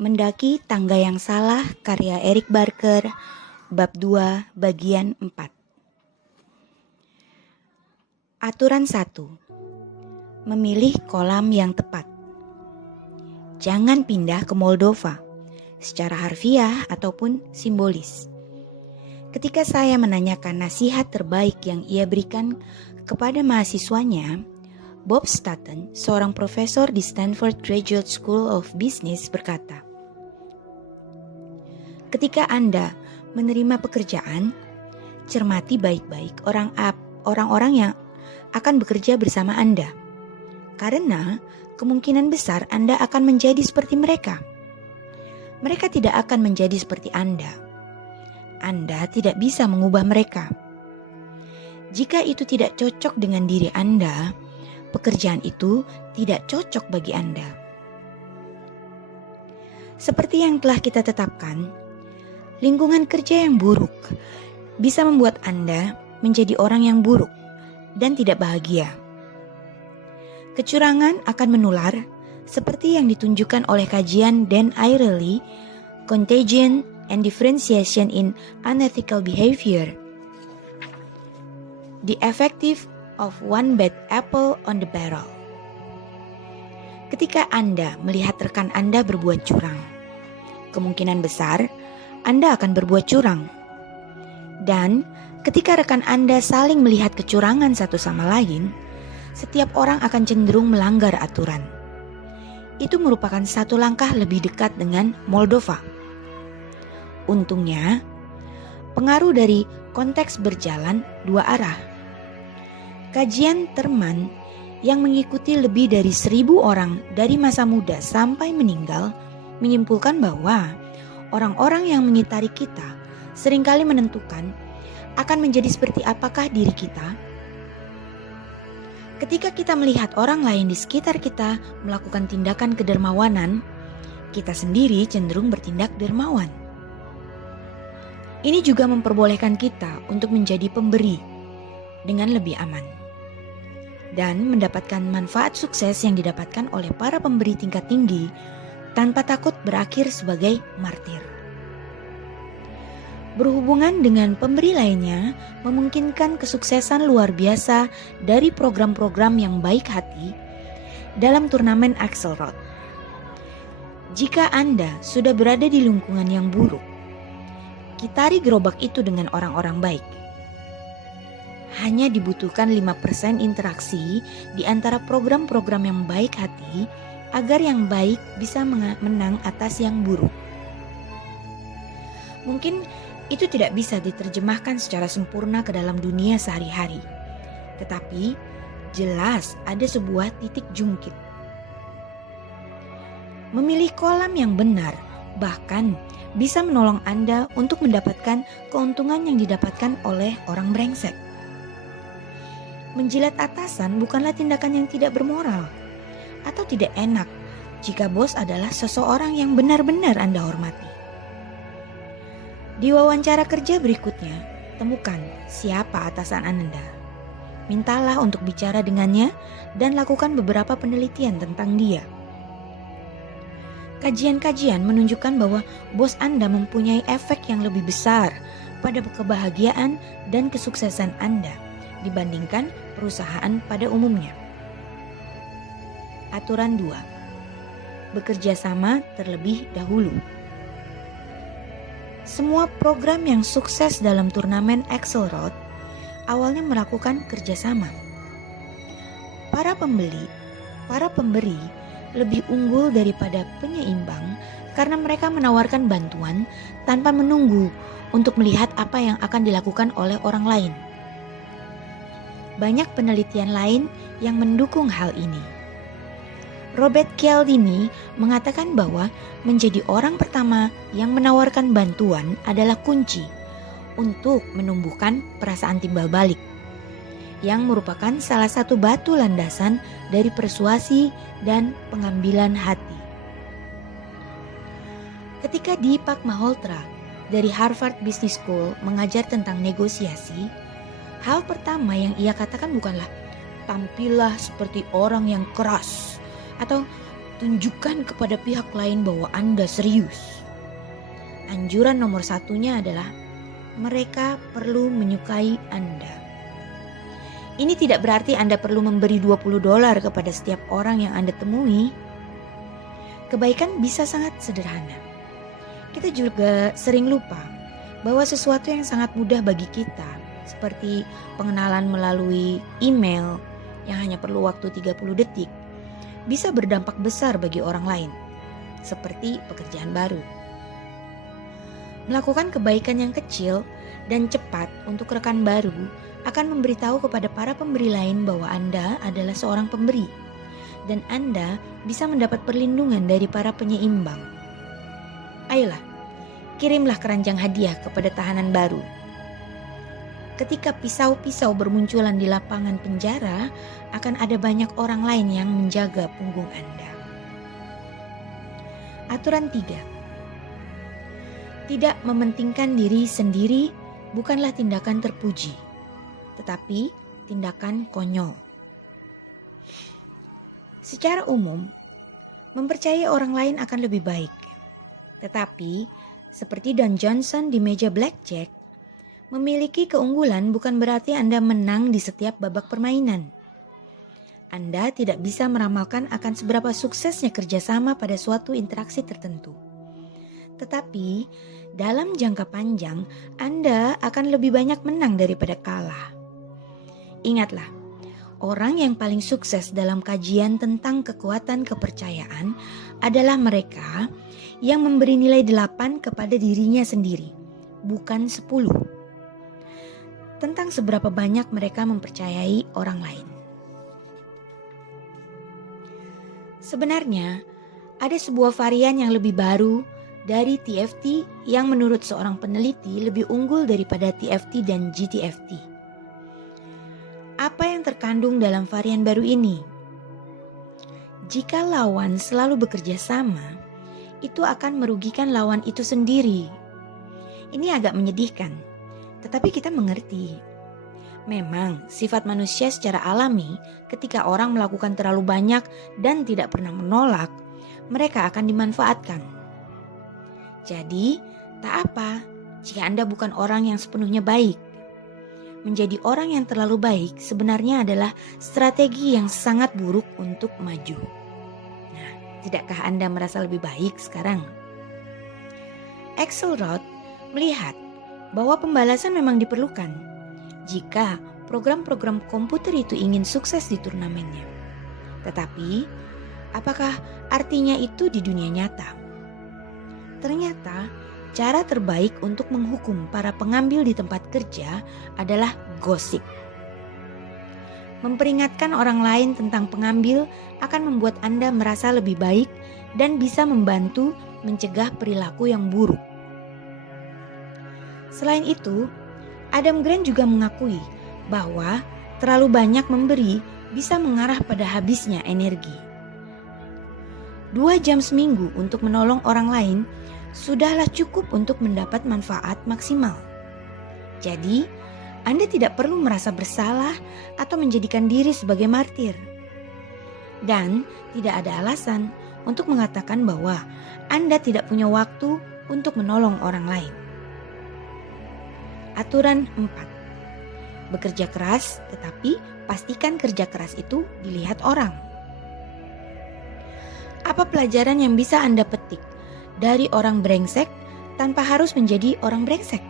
Mendaki Tangga yang Salah karya Eric Barker, bab 2 bagian 4. Aturan 1. Memilih kolam yang tepat. Jangan pindah ke Moldova secara harfiah ataupun simbolis. Ketika saya menanyakan nasihat terbaik yang ia berikan kepada mahasiswanya, Bob Staten, seorang profesor di Stanford Graduate School of Business, berkata, "Ketika Anda menerima pekerjaan, cermati baik-baik orang-orang yang akan bekerja bersama Anda. Karena kemungkinan besar Anda akan menjadi seperti mereka. Mereka tidak akan menjadi seperti Anda. Anda tidak bisa mengubah mereka. Jika itu tidak cocok dengan diri Anda, pekerjaan itu tidak cocok bagi Anda." Seperti yang telah kita tetapkan, lingkungan kerja yang buruk bisa membuat Anda menjadi orang yang buruk dan tidak bahagia. Kecurangan akan menular seperti yang ditunjukkan oleh kajian Dan Ariely, Contagion and Differentiation in Unethical Behavior. The Effect of One Bad Apple on the Barrel. Ketika Anda melihat rekan Anda berbuat curang, kemungkinan besar Anda akan berbuat curang. Dan ketika rekan Anda saling melihat kecurangan satu sama lain, setiap orang akan cenderung melanggar aturan. Itu merupakan satu langkah lebih dekat dengan Moldova. Untungnya, pengaruh dari konteks berjalan dua arah. Kajian Terman yang mengikuti lebih dari 1.000 orang dari masa muda sampai meninggal menyimpulkan bahwa orang-orang yang mengitari kita seringkali menentukan akan menjadi seperti apakah diri kita. Ketika kita melihat orang lain di sekitar kita melakukan tindakan kedermawanan, kita sendiri cenderung bertindak dermawan. Ini juga memperbolehkan kita untuk menjadi pemberi dengan lebih aman dan mendapatkan manfaat sukses yang didapatkan oleh para pemberi tingkat tinggi tanpa takut berakhir sebagai martir. Berhubungan dengan pemberi lainnya memungkinkan kesuksesan luar biasa dari program-program yang baik hati dalam turnamen Axelrod. Jika Anda sudah berada di lingkungan yang buruk, kitari gerobak itu dengan orang-orang baik. Hanya dibutuhkan 5% interaksi di antara program-program yang baik hati agar yang baik bisa menang atas yang buruk. Mungkin itu tidak bisa diterjemahkan secara sempurna ke dalam dunia sehari-hari, tetapi jelas ada sebuah titik jungkit. Memilih kolam yang benar bahkan bisa menolong Anda untuk mendapatkan keuntungan yang didapatkan oleh orang brengsek. Menjilat atasan bukanlah tindakan yang tidak bermoral atau tidak enak jika bos adalah seseorang yang benar-benar Anda hormati. Di wawancara kerja berikutnya, temukan siapa atasan Anda. Mintalah untuk bicara dengannya dan lakukan beberapa penelitian tentang dia. Kajian-kajian menunjukkan bahwa bos Anda mempunyai efek yang lebih besar pada kebahagiaan dan kesuksesan Anda dibandingkan perusahaan pada umumnya. Aturan 2. Bekerja sama terlebih dahulu. Semua program yang sukses dalam turnamen Axelrod awalnya melakukan kerjasama. Para pemberi lebih unggul daripada penyeimbang karena mereka menawarkan bantuan tanpa menunggu untuk melihat apa yang akan dilakukan oleh orang lain. Banyak penelitian lain yang mendukung hal ini. Robert Cialdini mengatakan bahwa menjadi orang pertama yang menawarkan bantuan adalah kunci untuk menumbuhkan perasaan timbal balik, yang merupakan salah satu batu landasan dari persuasi dan pengambilan hati. Ketika Deepak Malhotra dari Harvard Business School mengajar tentang negosiasi, hal pertama yang ia katakan bukanlah tampillah seperti orang yang keras atau tunjukkan kepada pihak lain bahwa Anda serius. Anjuran nomor satunya adalah mereka perlu menyukai Anda. Ini tidak berarti Anda perlu memberi $20 kepada setiap orang yang Anda temui. Kebaikan bisa sangat sederhana. Kita juga sering lupa bahwa sesuatu yang sangat mudah bagi kita, seperti pengenalan melalui email yang hanya perlu waktu 30 detik, bisa berdampak besar bagi orang lain, seperti pekerjaan baru. Melakukan kebaikan yang kecil dan cepat untuk rekan baru akan memberitahu kepada para pemberi lain bahwa Anda adalah seorang pemberi dan Anda bisa mendapat perlindungan dari para penyeimbang. Ayolah, kirimlah keranjang hadiah kepada tahanan baru. Ketika pisau-pisau bermunculan di lapangan penjara, akan ada banyak orang lain yang menjaga punggung Anda. Aturan 3. Tidak mementingkan diri sendiri bukanlah tindakan terpuji, tetapi tindakan konyol. Secara umum, mempercayai orang lain akan lebih baik. Tetapi, seperti Don Johnson di meja blackjack, memiliki keunggulan bukan berarti Anda menang di setiap babak permainan. Anda tidak bisa meramalkan akan seberapa suksesnya kerjasama pada suatu interaksi tertentu. Tetapi, dalam jangka panjang, Anda akan lebih banyak menang daripada kalah. Ingatlah, orang yang paling sukses dalam kajian tentang kekuatan kepercayaan adalah mereka yang memberi nilai 8 kepada dirinya sendiri, bukan 10. Tentang seberapa banyak mereka mempercayai orang lain. Sebenarnya, ada sebuah varian yang lebih baru dari TFT yang menurut seorang peneliti lebih unggul daripada TFT dan GTFT. Apa yang terkandung dalam varian baru ini? Jika lawan selalu bekerja sama, itu akan merugikan lawan itu sendiri. Ini agak menyedihkan, tetapi kita mengerti. Memang sifat manusia secara alami ketika orang melakukan terlalu banyak dan tidak pernah menolak, mereka akan dimanfaatkan. Jadi, tak apa jika Anda bukan orang yang sepenuhnya baik. Menjadi orang yang terlalu baik sebenarnya adalah strategi yang sangat buruk untuk maju. Nah, tidakkah Anda merasa lebih baik sekarang? Axelrod melihat bahwa pembalasan memang diperlukan jika program-program komputer itu ingin sukses di turnamennya. Tetapi, apakah artinya itu di dunia nyata? Ternyata, cara terbaik untuk menghukum para pengambil di tempat kerja adalah gosip. Memperingatkan orang lain tentang pengambil akan membuat Anda merasa lebih baik dan bisa membantu mencegah perilaku yang buruk. Selain itu, Adam Grant juga mengakui bahwa terlalu banyak memberi bisa mengarah pada habisnya energi. 2 jam seminggu untuk menolong orang lain sudahlah cukup untuk mendapat manfaat maksimal. Jadi, Anda tidak perlu merasa bersalah atau menjadikan diri sebagai martir. Dan tidak ada alasan untuk mengatakan bahwa Anda tidak punya waktu untuk menolong orang lain. Aturan 4. Bekerja keras, tetapi pastikan kerja keras itu dilihat orang. Apa pelajaran yang bisa Anda petik dari orang brengsek tanpa harus menjadi orang brengsek?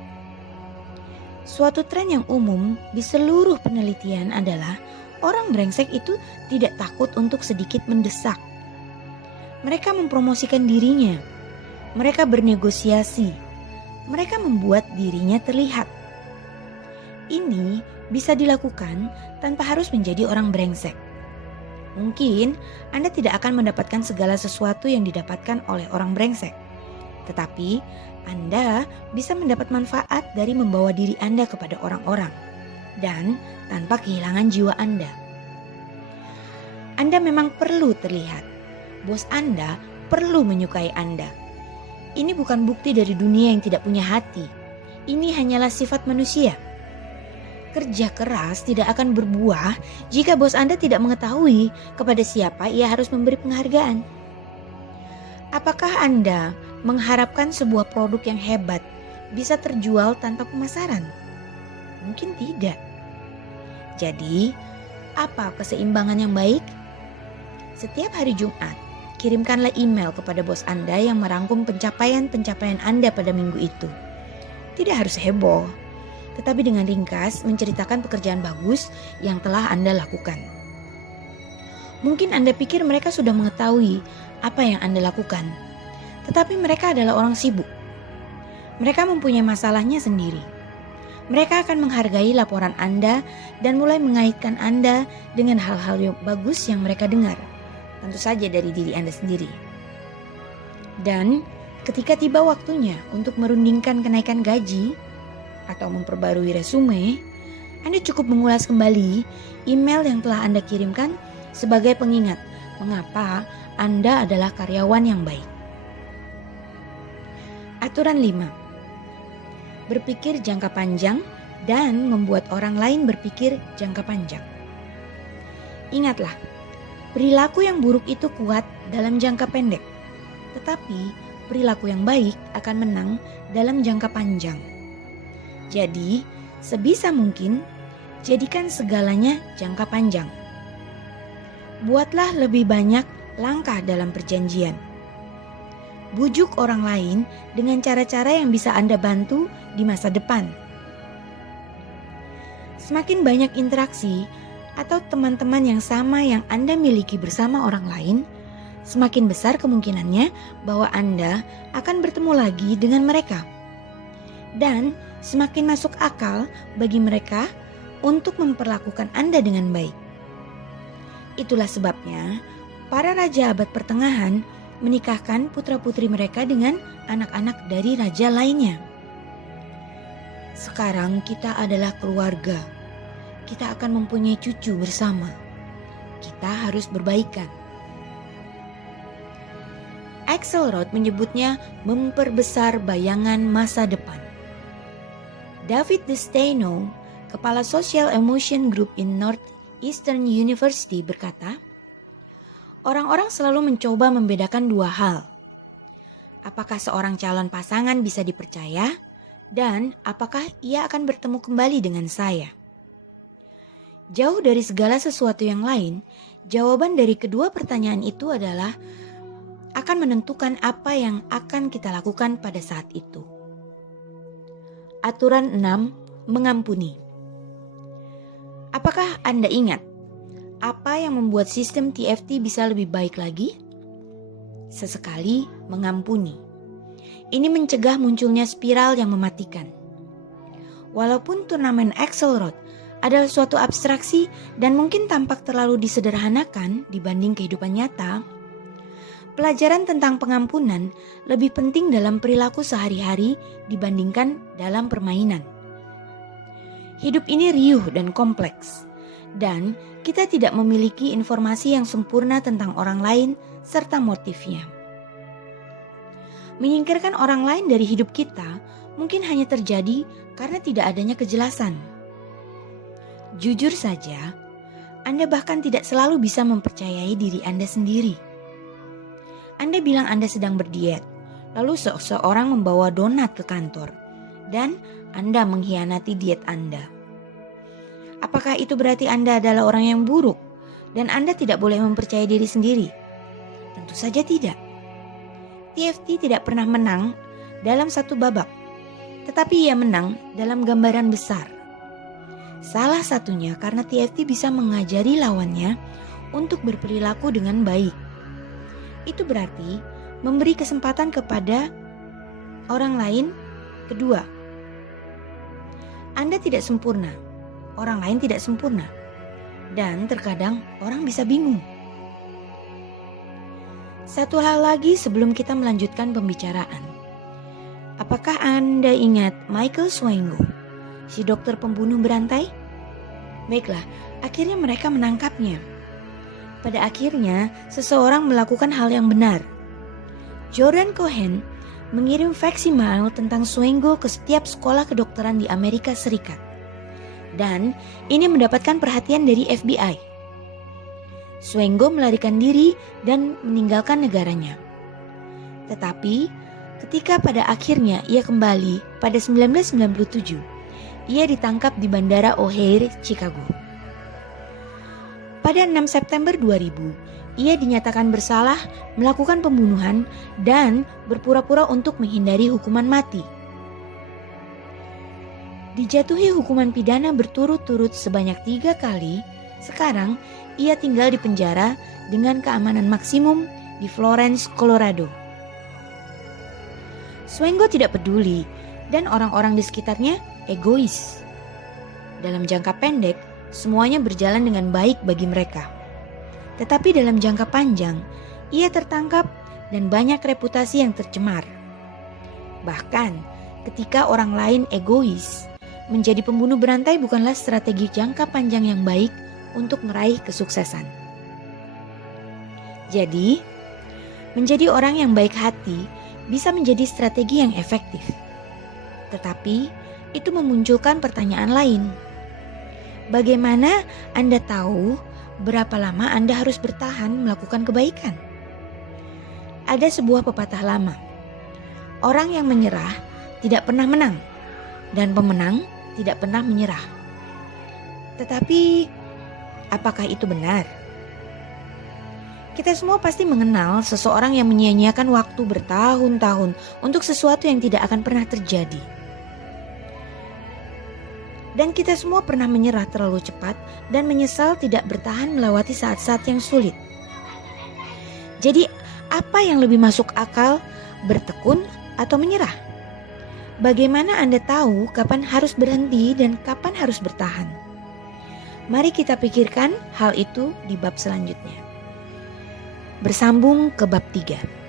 Suatu tren yang umum di seluruh penelitian adalah orang brengsek itu tidak takut untuk sedikit mendesak. Mereka mempromosikan dirinya. Mereka bernegosiasi. Mereka membuat dirinya terlihat. Ini bisa dilakukan tanpa harus menjadi orang brengsek. Mungkin Anda tidak akan mendapatkan segala sesuatu yang didapatkan oleh orang brengsek. Tetapi Anda bisa mendapat manfaat dari membawa diri Anda kepada orang-orang dan tanpa kehilangan jiwa Anda. Anda memang perlu terlihat. Bos Anda perlu menyukai Anda. Ini bukan bukti dari dunia yang tidak punya hati. Ini hanyalah sifat manusia. Kerja keras tidak akan berbuah jika bos Anda tidak mengetahui kepada siapa ia harus memberi penghargaan. Apakah Anda mengharapkan sebuah produk yang hebat bisa terjual tanpa pemasaran? Mungkin tidak. Jadi, apa keseimbangan yang baik? Setiap hari Jumat, kirimkanlah email kepada bos Anda yang merangkum pencapaian-pencapaian Anda pada minggu itu. Tidak harus heboh, tetapi dengan ringkas menceritakan pekerjaan bagus yang telah Anda lakukan. Mungkin Anda pikir mereka sudah mengetahui apa yang Anda lakukan, tetapi mereka adalah orang sibuk. Mereka mempunyai masalahnya sendiri. Mereka akan menghargai laporan Anda dan mulai mengaitkan Anda dengan hal-hal yang bagus yang mereka dengar, tentu saja dari diri Anda sendiri. Dan ketika tiba waktunya untuk merundingkan kenaikan gaji atau memperbarui resume, Anda cukup mengulas kembali email yang telah Anda kirimkan sebagai pengingat mengapa Anda adalah karyawan yang baik. Aturan 5. Berpikir jangka panjang dan membuat orang lain berpikir jangka panjang. Ingatlah, perilaku yang buruk itu kuat dalam jangka pendek, tetapi perilaku yang baik akan menang dalam jangka panjang. Jadi, sebisa mungkin jadikan segalanya jangka panjang. Buatlah lebih banyak langkah dalam perjanjian. Bujuk orang lain dengan cara-cara yang bisa Anda bantu di masa depan. Semakin banyak interaksi atau teman-teman yang sama yang Anda miliki bersama orang lain, semakin besar kemungkinannya bahwa Anda akan bertemu lagi dengan mereka. Dan semakin masuk akal bagi mereka untuk memperlakukan Anda dengan baik. Itulah sebabnya para raja abad pertengahan menikahkan putra-putri mereka dengan anak-anak dari raja lainnya. Sekarang kita adalah keluarga. Kita akan mempunyai cucu bersama. Kita harus berbaikan. Axelrod menyebutnya memperbesar bayangan masa depan. David DeSteno, kepala Social Emotion Group in Northeastern University berkata, orang-orang selalu mencoba membedakan dua hal. Apakah seorang calon pasangan bisa dipercaya dan apakah ia akan bertemu kembali dengan saya? Jauh dari segala sesuatu yang lain, jawaban dari kedua pertanyaan itu adalah akan menentukan apa yang akan kita lakukan pada saat itu. Aturan 6. Mengampuni. Apakah Anda ingat apa yang membuat sistem TFT bisa lebih baik lagi? Sesekali mengampuni. Ini mencegah munculnya spiral yang mematikan. Walaupun turnamen Axelrod adalah suatu abstraksi dan mungkin tampak terlalu disederhanakan dibanding kehidupan nyata, pelajaran tentang pengampunan lebih penting dalam perilaku sehari-hari dibandingkan dalam permainan. Hidup ini riuh dan kompleks, dan kita tidak memiliki informasi yang sempurna tentang orang lain serta motifnya. Menyingkirkan orang lain dari hidup kita mungkin hanya terjadi karena tidak adanya kejelasan. Jujur saja, Anda bahkan tidak selalu bisa mempercayai diri Anda sendiri. Anda bilang Anda sedang berdiet, lalu seseorang membawa donat ke kantor, dan Anda mengkhianati diet Anda. Apakah itu berarti Anda adalah orang yang buruk dan Anda tidak boleh mempercayai diri sendiri? Tentu saja tidak. TFT tidak pernah menang dalam satu babak, tetapi ia menang dalam gambaran besar. Salah satunya karena TFT bisa mengajari lawannya untuk berperilaku dengan baik. Itu berarti memberi kesempatan kepada orang lain. Kedua, Anda tidak sempurna. Orang lain tidak sempurna, dan terkadang orang bisa bingung. Satu hal lagi sebelum kita melanjutkan pembicaraan. Apakah Anda ingat Michael Swango, si dokter pembunuh berantai? Baiklah, akhirnya mereka menangkapnya. Pada akhirnya, seseorang melakukan hal yang benar. Jordan Cohen mengirim fax email tentang Swango ke setiap sekolah kedokteran di Amerika Serikat. Dan ini mendapatkan perhatian dari FBI. Swango melarikan diri dan meninggalkan negaranya. Tetapi ketika pada akhirnya ia kembali pada 1997, ia ditangkap di Bandara O'Hare, Chicago. Pada 6 September 2000, ia dinyatakan bersalah melakukan pembunuhan dan berpura-pura untuk menghindari hukuman mati. Dijatuhi hukuman pidana berturut-turut sebanyak 3 kali, sekarang ia tinggal di penjara dengan keamanan maksimum di Florence, Colorado. Swengo tidak peduli dan orang-orang di sekitarnya egois. Dalam jangka pendek, semuanya berjalan dengan baik bagi mereka. Tetapi dalam jangka panjang, ia tertangkap dan banyak reputasi yang tercemar. Bahkan, ketika orang lain egois, menjadi pembunuh berantai bukanlah strategi jangka panjang yang baik untuk meraih kesuksesan. Jadi, menjadi orang yang baik hati bisa menjadi strategi yang efektif. Tetapi, itu memunculkan pertanyaan lain. Bagaimana Anda tahu berapa lama Anda harus bertahan melakukan kebaikan? Ada sebuah pepatah lama. Orang yang menyerah tidak pernah menang, dan pemenang tidak pernah menyerah. Tetapi, apakah itu benar? Kita semua pasti mengenal seseorang yang menyia-nyiakan waktu bertahun-tahun untuk sesuatu yang tidak akan pernah terjadi. Dan kita semua pernah menyerah terlalu cepat dan menyesal tidak bertahan melewati saat-saat yang sulit. Jadi, apa yang lebih masuk akal, bertekun atau menyerah? Bagaimana Anda tahu kapan harus berhenti dan kapan harus bertahan? Mari kita pikirkan hal itu di bab selanjutnya. Bersambung ke bab 3.